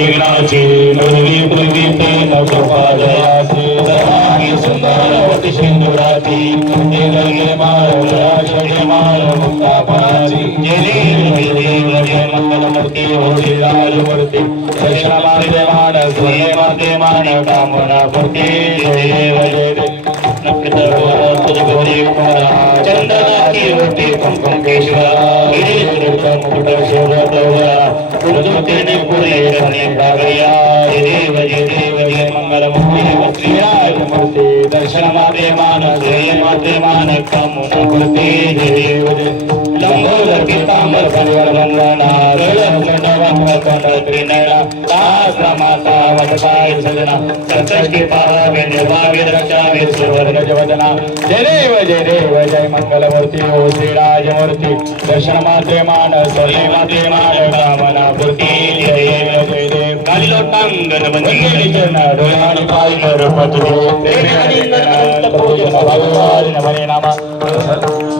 विघ्नाचे नुरवी पूर्वीते नवपादयाचे सर्वांगी सुंदरवती सिंधुराती हे गंगे माळ राजगे माळ मुक्तापणाची जय देव जय देव जय मंगलमूर्ती हो माते मान स्वर्णे माते मान कामना मूर्ती जय जय देव जय मंगल मूर्ती श्रीराज मूर्ती దర్శనమాతే మానసే మాతే మానకము జయ జయ లంబోదర్ పీతాంబర పరివర్ వందనా ्रमाता वटपाय सजना सत्ष्टी पाहावे निर्भावे रक्षावे जय देव जय देव जय मंगलमूर्ती ओ श्रीराजमूर्ती दर्शन माते मान स्वले माते मान कामना जय जय देव कालिलोटांग गणपती चरण भगवान नमने नमः